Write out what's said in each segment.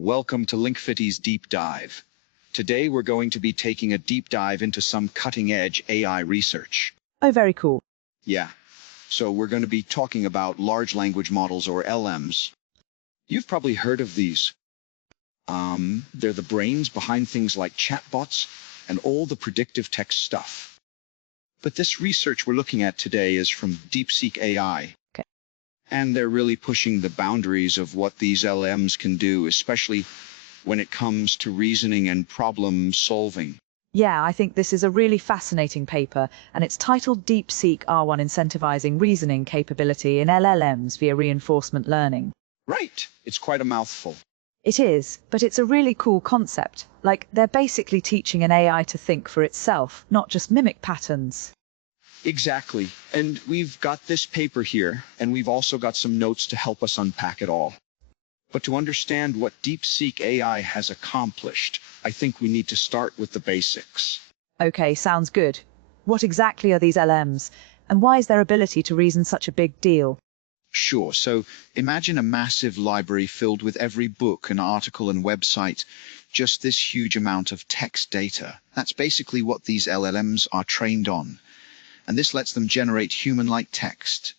Welcome to Linkfitty's Deep Dive. Today we're going to be taking a deep dive into some cutting-edge AI research. Oh, very cool. Yeah, so we're going to be talking about large language models, or LMs. You've probably heard of these. They're the brains behind things like chatbots and all the predictive text stuff. But this research we're looking at today is from DeepSeek AI. Okay. And they're really pushing the boundaries of what these LMs can do, especially when it comes to reasoning and problem solving. Yeah, I think this is a really fascinating paper, and it's titled DeepSeek-R1 Incentivizing Reasoning Capability in LLMs via Reinforcement Learning. Right, it's quite a mouthful. It is, but it's a really cool concept. Like, they're basically teaching an AI to think for itself, not just mimic patterns. Exactly. And we've got this paper here, and we've also got some notes to help us unpack it all. But to understand what DeepSeek AI has accomplished, I think we need to start with the basics. Okay, sounds good. What exactly are these LMs, and why is their ability to reason such a big deal? Sure, so imagine a massive library filled with every book and article and website, just this huge amount of text data. That's basically what these LLMs are trained on. And this lets them generate human-like text.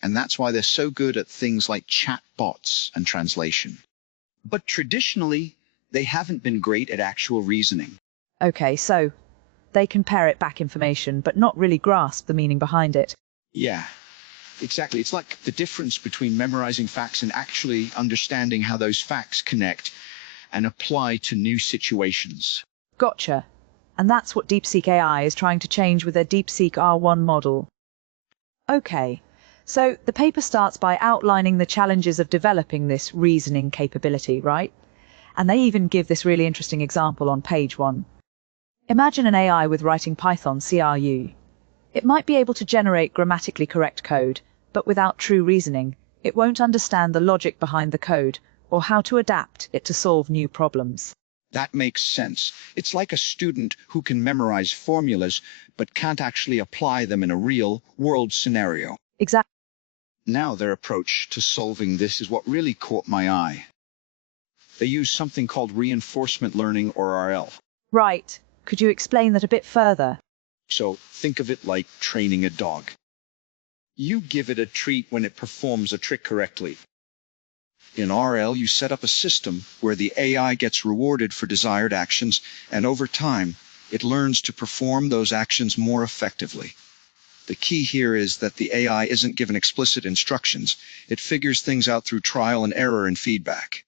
And that's why they're so good at things like chatbots and translation. But traditionally, they haven't been great at actual reasoning. Okay, so they can parrot back information, but not really grasp the meaning behind it. Yeah, exactly. It's like the difference between memorizing facts and actually understanding how those facts connect and apply to new situations. Gotcha. And that's what DeepSeek AI is trying to change with their DeepSeek-R1 model. Okay, so the paper starts by outlining the challenges of developing this reasoning capability, right? And they even give this really interesting example on page 1. Imagine an AI with writing Python CRU. It might be able to generate grammatically correct code, but without true reasoning, it won't understand the logic behind the code or how to adapt it to solve new problems. That makes sense. It's like a student who can memorize formulas but can't actually apply them in a real-world scenario. Exactly. Now their approach to solving this is what really caught my eye. They use something called reinforcement learning, or RL. Right. Could you explain that a bit further? So think of it like training a dog. You give it a treat when it performs a trick correctly. In RL, you set up a system where the AI gets rewarded for desired actions, and over time, it learns to perform those actions more effectively. The key here is that the AI isn't given explicit instructions. It figures things out through trial and error and feedback.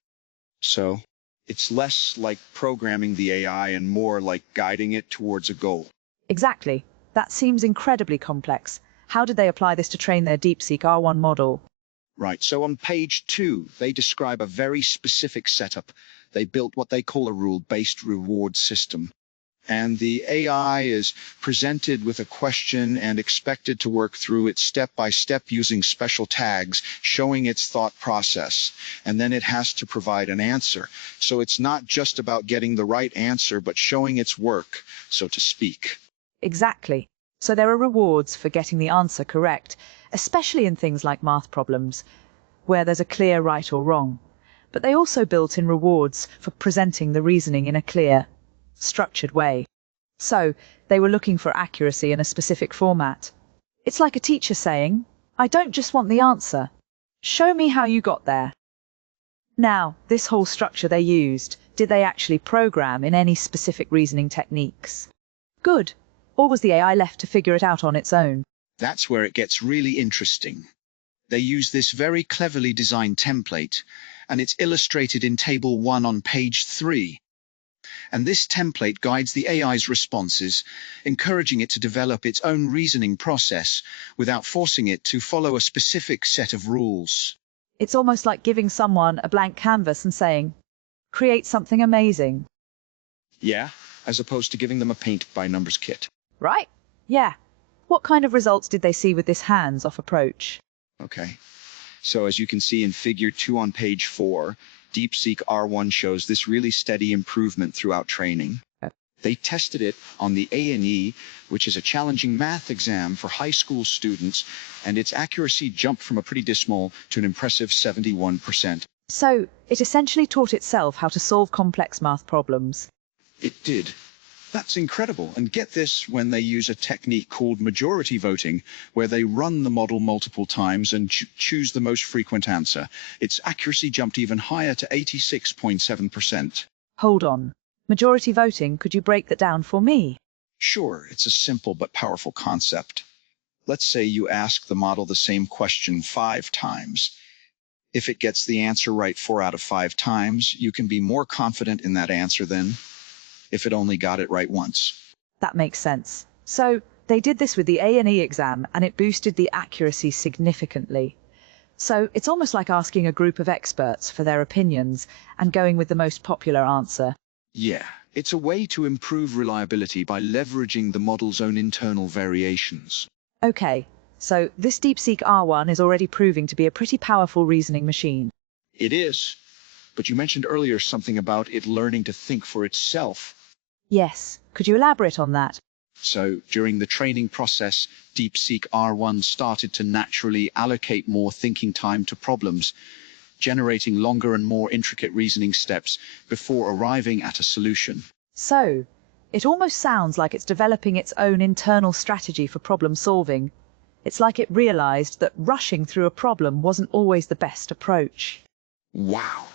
So, it's less like programming the AI and more like guiding it towards a goal. Exactly. That seems incredibly complex. How did they apply this to train their DeepSeek-R1 model? Right, so on page 2, they describe a very specific setup. They built what they call a rule-based reward system. And the AI is presented with a question and expected to work through it step by step using special tags, showing its thought process. And then it has to provide an answer. So it's not just about getting the right answer, but showing its work, so to speak. Exactly. So there are rewards for getting the answer correct, especially in things like math problems, where there's a clear right or wrong. But they also built in rewards for presenting the reasoning in a clear, structured way. So they were looking for accuracy in a specific format. It's like a teacher saying, "I don't just want the answer. Show me how you got there." Now, this whole structure they used, did they actually program in any specific reasoning techniques? Good. Or was the AI left to figure it out on its own? That's where it gets really interesting. They use this very cleverly designed template, and it's illustrated in Table 1 on page 3. And this template guides the AI's responses, encouraging it to develop its own reasoning process without forcing it to follow a specific set of rules. It's almost like giving someone a blank canvas and saying, "Create something amazing." Yeah, as opposed to giving them a paint-by-numbers kit. Right? Yeah. What kind of results did they see with this hands-off approach? Okay. So as you can see in figure 2 on page 4, DeepSeek-R1 shows this really steady improvement throughout training. They tested it on the A&E, which is a challenging math exam for high school students, and its accuracy jumped from a pretty dismal to an impressive 71%. So it essentially taught itself how to solve complex math problems. It did. That's incredible. And get this, when they use a technique called majority voting, where they run the model multiple times and choose the most frequent answer, its accuracy jumped even higher to 86.7%. Hold on. Majority voting, could you break that down for me? Sure, it's a simple but powerful concept. Let's say you ask the model the same question 5 times. If it gets the answer right 4 out of 5 times, you can be more confident in that answer than if it only got it right once. That makes sense. So they did this with the A&E exam and it boosted the accuracy significantly. So it's almost like asking a group of experts for their opinions and going with the most popular answer. Yeah, it's a way to improve reliability by leveraging the model's own internal variations. Okay, so this DeepSeek-R1 is already proving to be a pretty powerful reasoning machine. It is, but you mentioned earlier something about it learning to think for itself. Yes, could you elaborate on that? So during the training process, DeepSeek-R1 started to naturally allocate more thinking time to problems, generating longer and more intricate reasoning steps before arriving at a solution. So, it almost sounds like it's developing its own internal strategy for problem solving. It's like it realized that rushing through a problem wasn't always the best approach. Wow!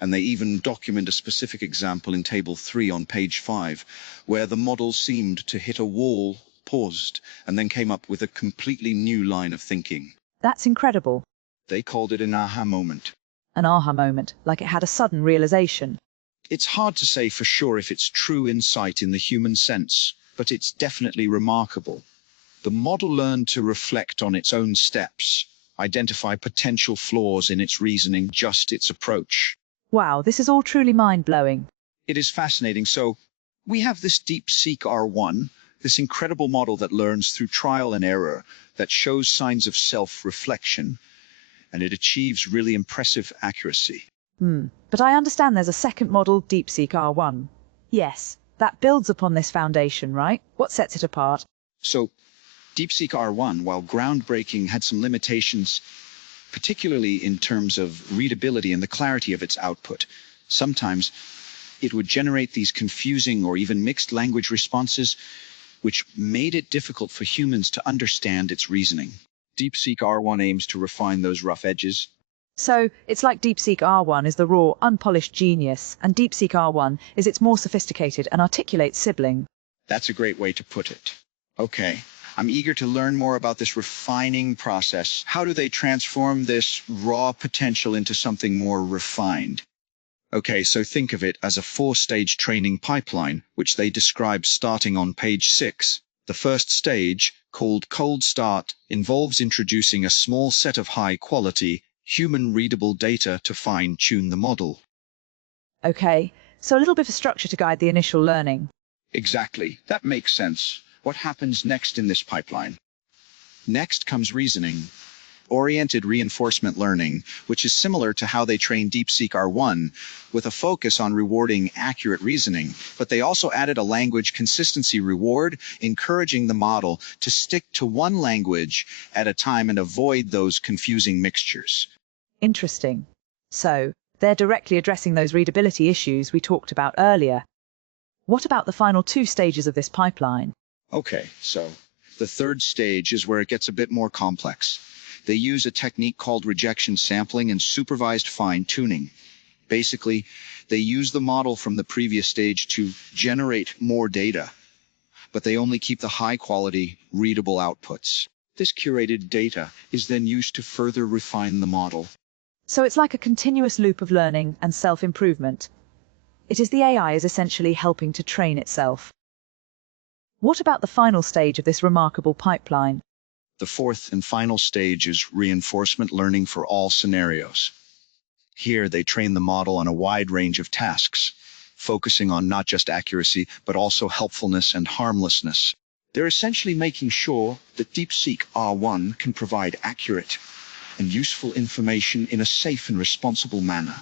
And they even document a specific example in Table 3 on page 5, where the model seemed to hit a wall, paused, and then came up with a completely new line of thinking. That's incredible. They called it an aha moment. An aha moment, like it had a sudden realization. It's hard to say for sure if it's true insight in the human sense, but it's definitely remarkable. The model learned to reflect on its own steps, identify potential flaws in its reasoning, just its approach. Wow, this is all truly mind-blowing. It is fascinating. So we have this DeepSeek-R1, this incredible model that learns through trial and error, that shows signs of self-reflection, and it achieves really impressive accuracy. But I understand there's a second model, DeepSeek-R1. Yes, that builds upon this foundation, right? What sets it apart? So DeepSeek-R1, while groundbreaking, had some limitations, particularly in terms of readability and the clarity of its output. Sometimes it would generate these confusing or even mixed language responses, which made it difficult for humans to understand its reasoning. DeepSeek-R1 aims to refine those rough edges. So it's like DeepSeek-R1 is the raw, unpolished genius, and DeepSeek-R1 is its more sophisticated and articulate sibling. That's a great way to put it. Okay, I'm eager to learn more about this refining process. How do they transform this raw potential into something more refined? Okay, so think of it as a 4-stage training pipeline, which they describe starting on page 6. The first stage, called Cold Start, involves introducing a small set of high-quality, human-readable data to fine-tune the model. Okay, so a little bit of structure to guide the initial learning. Exactly. That makes sense. What happens next in this pipeline? Next comes reasoning, oriented reinforcement learning, which is similar to how they train DeepSeek-R1, with a focus on rewarding accurate reasoning. But they also added a language consistency reward, encouraging the model to stick to one language at a time and avoid those confusing mixtures. Interesting. So they're directly addressing those readability issues we talked about earlier. What about the final 2 stages of this pipeline? Okay, so the third stage is where it gets a bit more complex. They use a technique called rejection sampling and supervised fine-tuning. Basically, they use the model from the previous stage to generate more data, but they only keep the high-quality, readable outputs. This curated data is then used to further refine the model. So it's like a continuous loop of learning and self-improvement. It is the AI is essentially helping to train itself. What about the final stage of this remarkable pipeline? The fourth and final stage is reinforcement learning for all scenarios. Here, they train the model on a wide range of tasks, focusing on not just accuracy, but also helpfulness and harmlessness. They're essentially making sure that DeepSeek-R1 can provide accurate and useful information in a safe and responsible manner.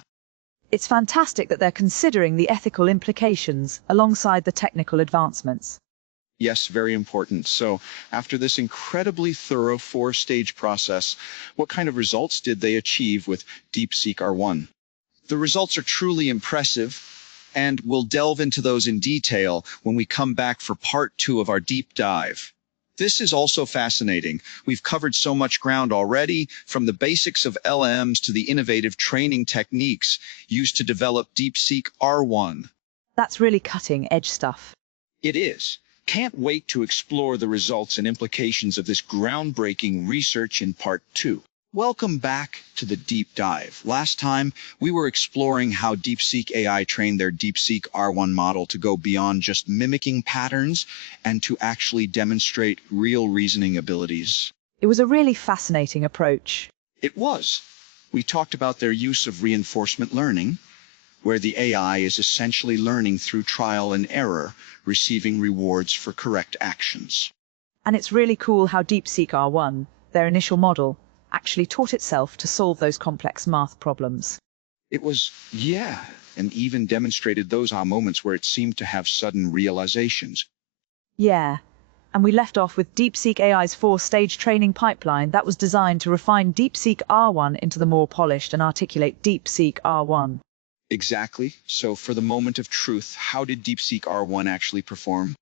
It's fantastic that they're considering the ethical implications alongside the technical advancements. Yes, very important. So after this incredibly thorough 4-stage process, what kind of results did they achieve with DeepSeek-R1? The results are truly impressive, and we'll delve into those in detail when we come back for part 2 of our deep dive. This is also fascinating. We've covered so much ground already, from the basics of LMs to the innovative training techniques used to develop DeepSeek-R1. That's really cutting-edge stuff. It is. Can't wait to explore the results and implications of this groundbreaking research in part 2. Welcome back to the deep dive. Last time, we were exploring how DeepSeek AI trained their DeepSeek-R1 model to go beyond just mimicking patterns and to actually demonstrate real reasoning abilities. It was a really fascinating approach. It was. We talked about their use of reinforcement learning, where the AI is essentially learning through trial and error, receiving rewards for correct actions. And it's really cool how DeepSeek-R1, their initial model, actually taught itself to solve those complex math problems. It was, and even demonstrated those moments where it seemed to have sudden realizations. Yeah, and we left off with DeepSeek AI's 4-stage training pipeline that was designed to refine DeepSeek-R1 into the more polished and articulate DeepSeek-R1. Exactly. So for the moment of truth, how did DeepSeek-R1 actually perform?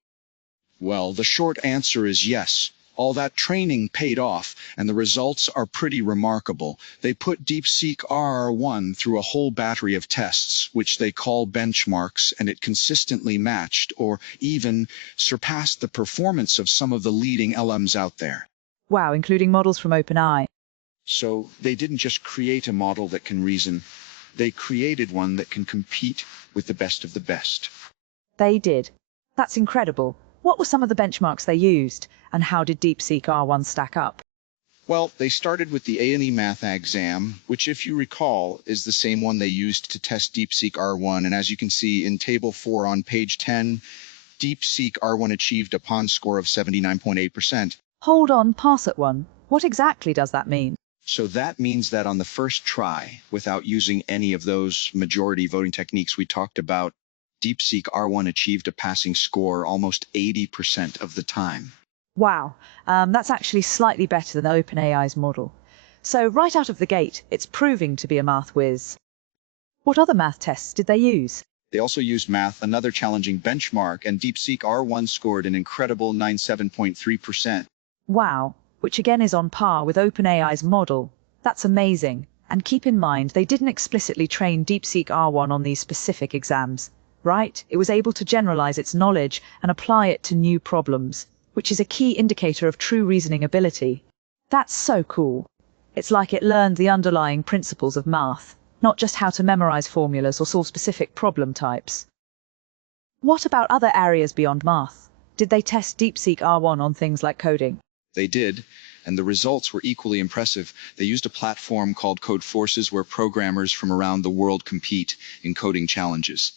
Well, the short answer is yes. All that training paid off, and the results are pretty remarkable. They put DeepSeek-R1 through a whole battery of tests, which they call benchmarks, and it consistently matched or even surpassed the performance of some of the leading LMs out there. Wow, including models from OpenAI. So they didn't just create a model that can reason, they created one that can compete with the best of the best. They did. That's incredible. What were some of the benchmarks they used, and how did DeepSeek-R1 stack up? Well, they started with the A&E Math exam, which, if you recall, is the same one they used to test DeepSeek-R1. And as you can see in Table 4 on page 10, DeepSeek-R1 achieved a PON score of 79.8%. Hold on, pass at one. What exactly does that mean? So that means that on the first try, without using any of those majority voting techniques we talked about, DeepSeek-R1 achieved a passing score almost 80% of the time. Wow, that's actually slightly better than OpenAI's model. So right out of the gate, it's proving to be a math whiz. What other math tests did they use? They also used math, another challenging benchmark, and DeepSeek-R1 scored an incredible 97.3%. Wow, which again is on par with OpenAI's model. That's amazing. And keep in mind, they didn't explicitly train DeepSeek-R1 on these specific exams, right? It was able to generalize its knowledge and apply it to new problems, which is a key indicator of true reasoning ability. That's so cool. It's like it learned the underlying principles of math, not just how to memorize formulas or solve specific problem types. What about other areas beyond math? Did they test DeepSeek-R1 on things like coding? They did, and the results were equally impressive. They used a platform called Code Forces where programmers from around the world compete in coding challenges.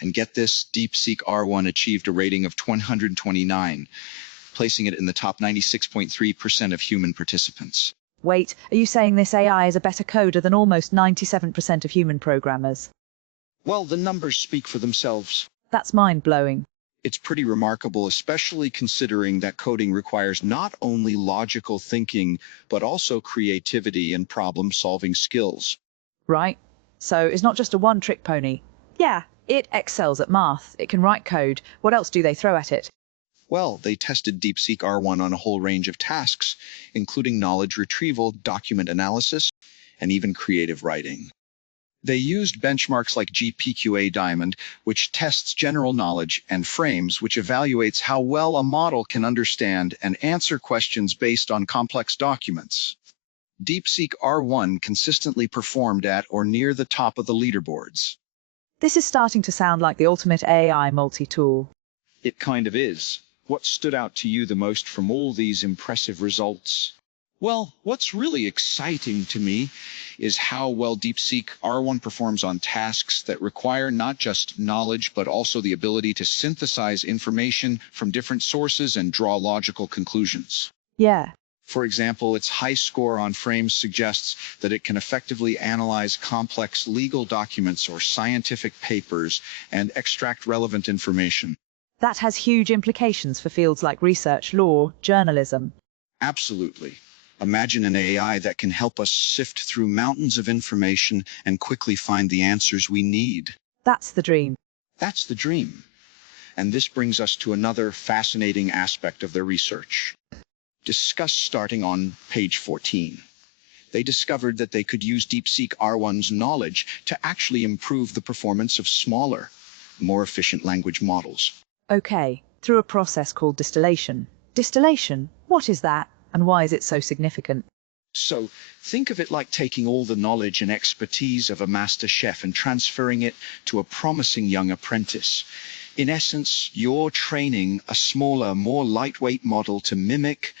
And get this, DeepSeek-R1 achieved a rating of 129, placing it in the top 96.3% of human participants. Wait, are you saying this AI is a better coder than almost 97% of human programmers? Well, the numbers speak for themselves. That's mind-blowing. It's pretty remarkable, especially considering that coding requires not only logical thinking, but also creativity and problem-solving skills. Right. So it's not just a one-trick pony. Yeah, it excels at math. It can write code. What else do they throw at it? Well, they tested DeepSeek-R1 on a whole range of tasks, including knowledge retrieval, document analysis, and even creative writing. They used benchmarks like GPQA Diamond, which tests general knowledge, and Frames, which evaluates how well a model can understand and answer questions based on complex documents. DeepSeek-R1 consistently performed at or near the top of the leaderboards. This is starting to sound like the ultimate AI multi-tool. It kind of is. What stood out to you the most from all these impressive results? Well, what's really exciting to me is how well DeepSeek-R1 performs on tasks that require not just knowledge, but also the ability to synthesize information from different sources and draw logical conclusions. Yeah. For example, its high score on Frames suggests that it can effectively analyze complex legal documents or scientific papers and extract relevant information. That has huge implications for fields like research, law, journalism. Absolutely. Imagine an AI that can help us sift through mountains of information and quickly find the answers we need. That's the dream. That's the dream. And this brings us to another fascinating aspect of their research. Discussed starting on page 14. They discovered that they could use DeepSeek-R1's knowledge to actually improve the performance of smaller, more efficient language models. Okay, through a process called distillation. Distillation, what is that, and why is it so significant? So think of it like taking all the knowledge and expertise of a master chef and transferring it to a promising young apprentice. In essence, you're training a smaller, more lightweight model to mimic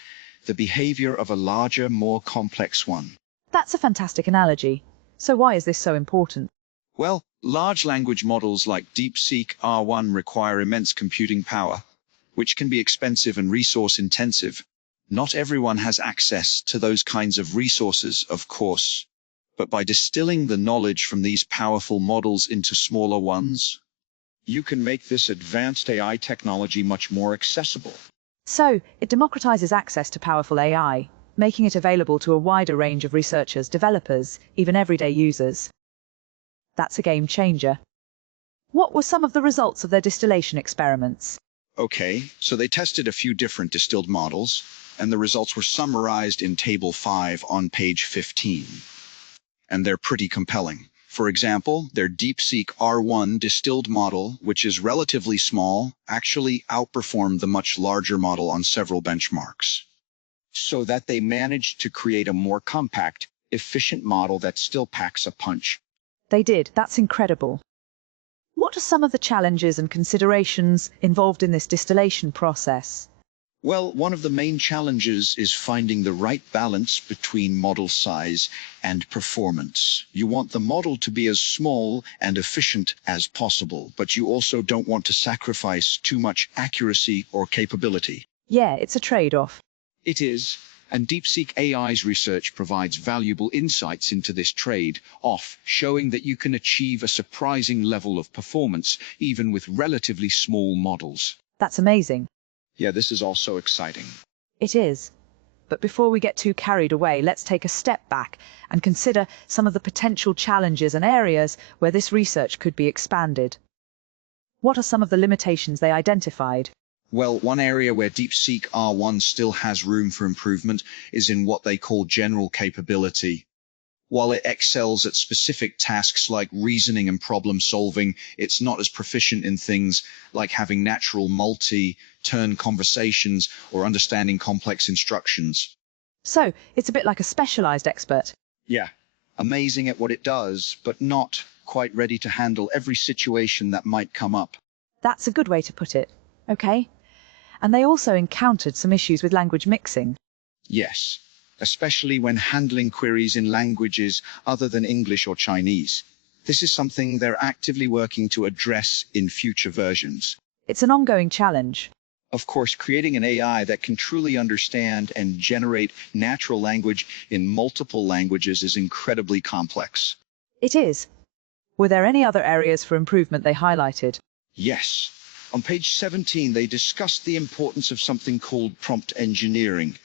the behavior of a larger, more complex one. That's a fantastic analogy. So why is this so important? Well, large language models like DeepSeek-R1 require immense computing power, which can be expensive and resource-intensive. Not everyone has access to those kinds of resources, of course, but by distilling the knowledge from these powerful models into smaller ones, you can make this advanced AI technology much more accessible. So, it democratizes access to powerful AI, making it available to a wider range of researchers, developers, even everyday users. That's a game changer. What were some of the results of their distillation experiments? Okay, so they tested a few different distilled models, and the results were summarized in Table 5 on page 15. And they're pretty compelling. For example, their DeepSeek-R1 distilled model, which is relatively small, actually outperformed the much larger model on several benchmarks, so that they managed to create a more compact, efficient model that still packs a punch. They did. That's incredible. What are some of the challenges and considerations involved in this distillation process? Well, one of the main challenges is finding the right balance between model size and performance. You want the model to be as small and efficient as possible, but you also don't want to sacrifice too much accuracy or capability. Yeah, it's a trade-off. It is, and DeepSeek AI's research provides valuable insights into this trade-off, showing that you can achieve a surprising level of performance even with relatively small models. That's amazing. Yeah, this is also exciting. It is. But before we get too carried away, let's take a step back and consider some of the potential challenges and areas where this research could be expanded. What are some of the limitations they identified? Well, one area where DeepSeek-R1 still has room for improvement is in what they call general capability. While it excels at specific tasks like reasoning and problem solving, it's not as proficient in things like having natural multi-turn conversations or understanding complex instructions. So, it's a bit like a specialized expert. Yeah, amazing at what it does, but not quite ready to handle every situation that might come up. That's a good way to put it. Okay. And they also encountered some issues with language mixing. Yes, especially when handling queries in languages other than English or Chinese. This is something they're actively working to address in future versions. It's an ongoing challenge. Of course, creating an AI that can truly understand and generate natural language in multiple languages is incredibly complex. It is. Were there any other areas for improvement they highlighted? Yes. On page 17, they discussed the importance of something called prompt engineering,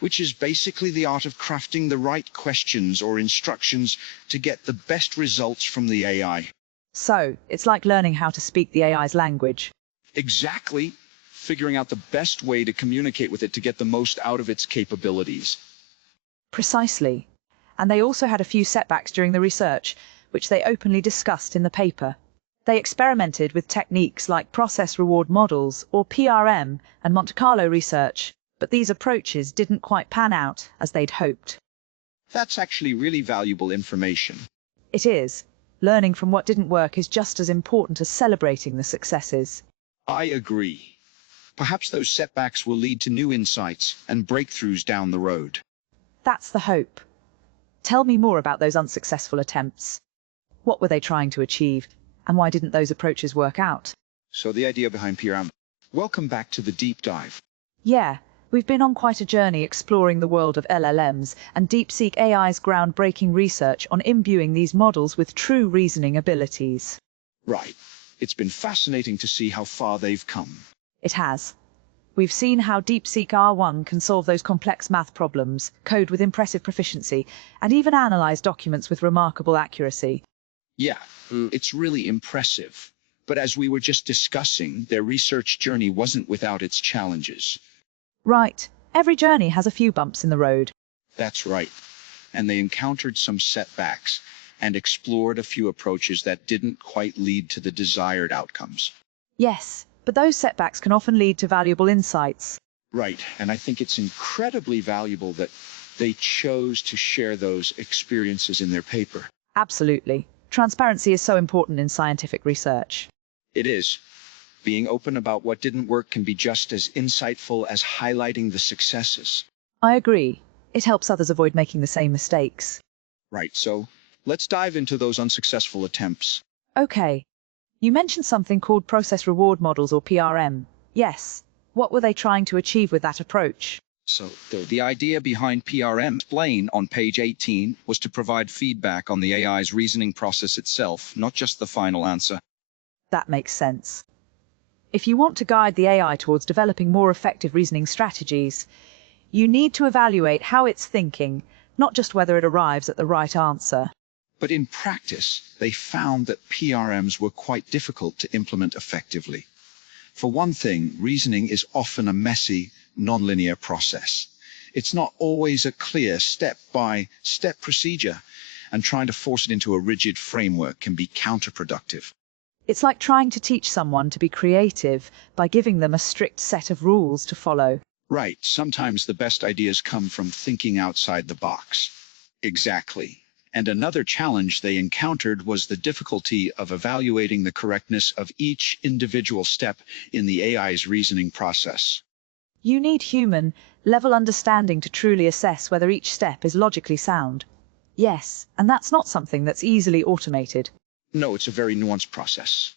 which is basically the art of crafting the right questions or instructions to get the best results from the AI. So, it's like learning how to speak the AI's language. Exactly. Figuring out the best way to communicate with it to get the most out of its capabilities. Precisely. And they also had a few setbacks during the research, which they openly discussed in the paper. They experimented with techniques like process reward models, or PRM, and Monte Carlo research, but these approaches didn't quite pan out as they'd hoped. That's actually really valuable information. It is. Learning from what didn't work is just as important as celebrating the successes. I agree. Perhaps those setbacks will lead to new insights and breakthroughs down the road. That's the hope. Tell me more about those unsuccessful attempts. What were they trying to achieve, and why didn't those approaches work out? So the idea behind PRM. Welcome back to the deep dive. Yeah, we've been on quite a journey exploring the world of LLMs and DeepSeek AI's groundbreaking research on imbuing these models with true reasoning abilities. Right. It's been fascinating to see how far they've come. It has. We've seen how DeepSeek-R1 can solve those complex math problems, code with impressive proficiency, and even analyze documents with remarkable accuracy. Yeah, it's really impressive. But as we were just discussing, their research journey wasn't without its challenges. Right. Every journey has a few bumps in the road. That's right. And they encountered some setbacks and explored a few approaches that didn't quite lead to the desired outcomes. Yes, but those setbacks can often lead to valuable insights. Right, and I think it's incredibly valuable that they chose to share those experiences in their paper. Absolutely. Transparency is so important in scientific research. It is. Being open about what didn't work can be just as insightful as highlighting the successes. I agree. It helps others avoid making the same mistakes. Right, so let's dive into those unsuccessful attempts. Okay. You mentioned something called process reward models, or PRM. Yes. What were they trying to achieve with that approach? So the idea behind PRM, explained on page 18, was to provide feedback on the AI's reasoning process itself, not just the final answer. That makes sense. If you want to guide the AI towards developing more effective reasoning strategies, you need to evaluate how it's thinking, not just whether it arrives at the right answer. But in practice, they found that PRMs were quite difficult to implement effectively. For one thing, reasoning is often a messy, nonlinear process. It's not always a clear step-by-step procedure, and trying to force it into a rigid framework can be counterproductive. It's like trying to teach someone to be creative by giving them a strict set of rules to follow. Right, sometimes the best ideas come from thinking outside the box. Exactly. And another challenge they encountered was the difficulty of evaluating the correctness of each individual step in the AI's reasoning process. You need human-level understanding to truly assess whether each step is logically sound. Yes, and that's not something that's easily automated. No, it's a very nuanced process.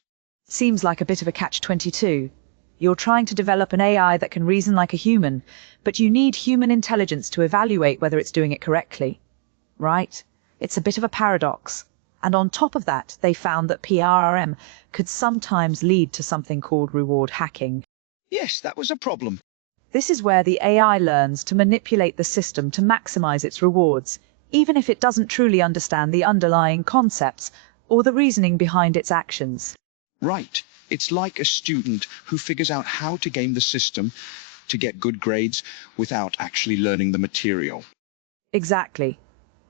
Seems like a bit of a catch-22. You're trying to develop an AI that can reason like a human, but you need human intelligence to evaluate whether it's doing it correctly. Right? It's a bit of a paradox. And on top of that, they found that PRM could sometimes lead to something called reward hacking. Yes, that was a problem. This is where the AI learns to manipulate the system to maximize its rewards, even if it doesn't truly understand the underlying concepts or the reasoning behind its actions. Right. It's like a student who figures out how to game the system to get good grades without actually learning the material. Exactly.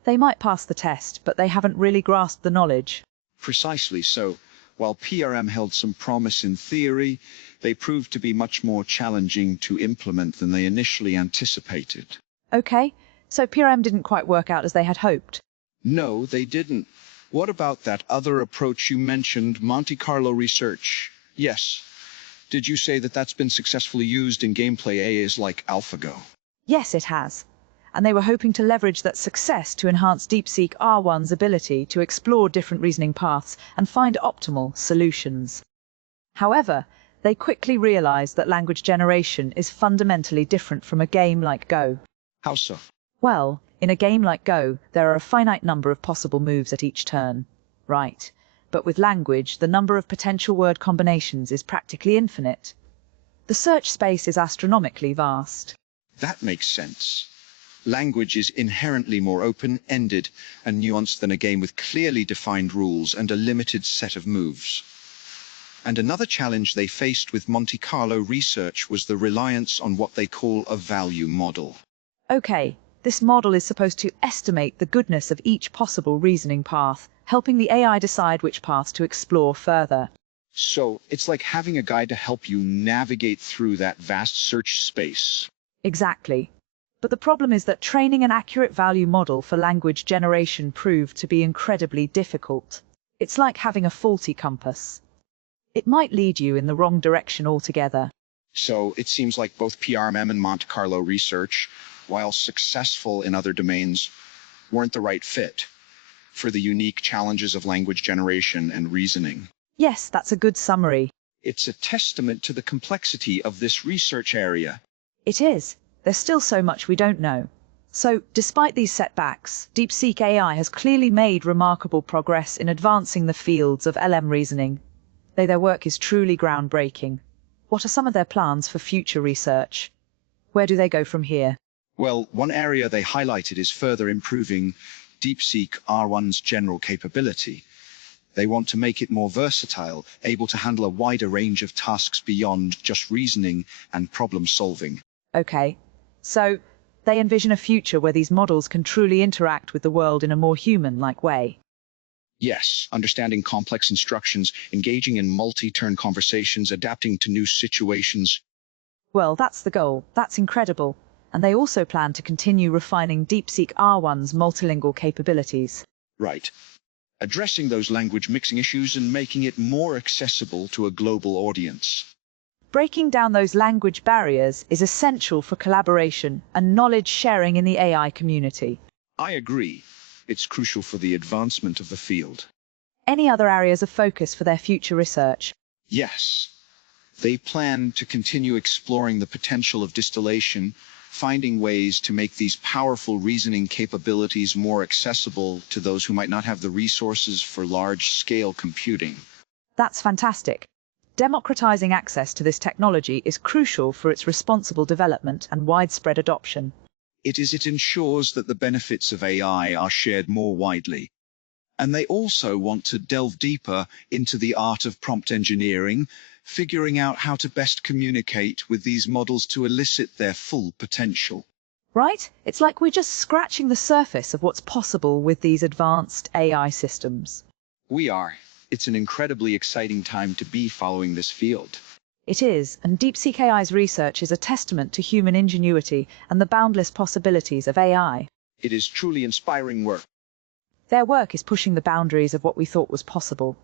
They might pass the test, but they haven't really grasped the knowledge. Precisely so. While PRM held some promise in theory, they proved to be much more challenging to implement than they initially anticipated. Okay, so PRM didn't quite work out as they had hoped. No, they didn't. What about that other approach you mentioned, Monte Carlo research? Yes. Did you say that that's been successfully used in gameplay AIs like AlphaGo? Yes, it has. And they were hoping to leverage that success to enhance DeepSeek-R1's ability to explore different reasoning paths and find optimal solutions. However, they quickly realized that language generation is fundamentally different from a game like Go. How so? Well, in a game like Go, there are a finite number of possible moves at each turn. Right. But with language, the number of potential word combinations is practically infinite. The search space is astronomically vast. That makes sense. Language is inherently more open-ended and nuanced than a game with clearly defined rules and a limited set of moves. And another challenge they faced with Monte Carlo research was the reliance on what they call a value model. Okay, this model is supposed to estimate the goodness of each possible reasoning path, helping the AI decide which paths to explore further. So it's like having a guide to help you navigate through that vast search space. Exactly. But the problem is that training an accurate value model for language generation proved to be incredibly difficult. It's like having a faulty compass. It might lead you in the wrong direction altogether. So it seems like both PRM and Monte Carlo research, while successful in other domains, weren't the right fit for the unique challenges of language generation and reasoning. Yes, that's a good summary. It's a testament to the complexity of this research area. It is. There's still so much we don't know. So, despite these setbacks, DeepSeek AI has clearly made remarkable progress in advancing the fields of LM reasoning. Their work is truly groundbreaking. What are some of their plans for future research? Where do they go from here? Well, one area they highlighted is further improving DeepSeek-R1's general capability. They want to make it more versatile, able to handle a wider range of tasks beyond just reasoning and problem solving. Okay, so they envision a future where these models can truly interact with the world in a more human-like way. Yes, understanding complex instructions, engaging in multi-turn conversations, adapting to new situations. Well, that's the goal. That's incredible. And they also plan to continue refining DeepSeek-R1's multilingual capabilities. Right. Addressing those language mixing issues and making it more accessible to a global audience. Breaking down those language barriers is essential for collaboration and knowledge sharing in the AI community. I agree. It's crucial for the advancement of the field. Any other areas of focus for their future research? Yes. They plan to continue exploring the potential of distillation, finding ways to make these powerful reasoning capabilities more accessible to those who might not have the resources for large-scale computing. That's fantastic. Democratizing access to this technology is crucial for its responsible development and widespread adoption. It ensures that the benefits of AI are shared more widely. And they also want to delve deeper into the art of prompt engineering, figuring out how to best communicate with these models to elicit their full potential. Right? It's like we're just scratching the surface of what's possible with these advanced AI systems. We are. It's an incredibly exciting time to be following this field. It is, and DeepSeek AI's research is a testament to human ingenuity and the boundless possibilities of AI. It is truly inspiring work. Their work is pushing the boundaries of what we thought was possible.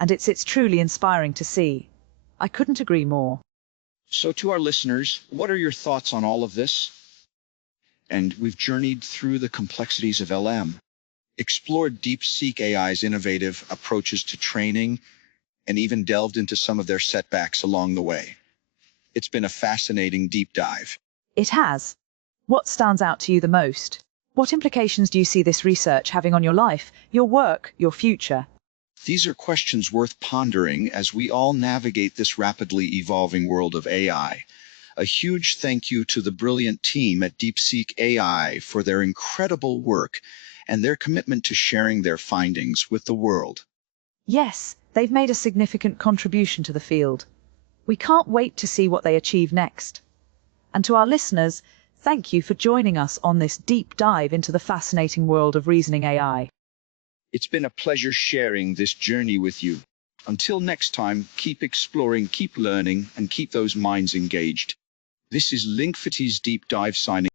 And it's truly inspiring to see. I couldn't agree more. So to our listeners, what are your thoughts on all of this? And we've journeyed through the complexities of LM, explored DeepSeek AI's innovative approaches to training, and even delved into some of their setbacks along the way. It's been a fascinating deep dive. It has. What stands out to you the most? What implications do you see this research having on your life, your work, your future? These are questions worth pondering as we all navigate this rapidly evolving world of AI. A huge thank you to the brilliant team at DeepSeek AI for their incredible work and their commitment to sharing their findings with the world. Yes, they've made a significant contribution to the field. We can't wait to see what they achieve next. And to our listeners, thank you for joining us on this deep dive into the fascinating world of reasoning AI. It's been a pleasure sharing this journey with you. Until next time, keep exploring, keep learning, and keep those minds engaged. This is Linkfitty's Deep Dive signing.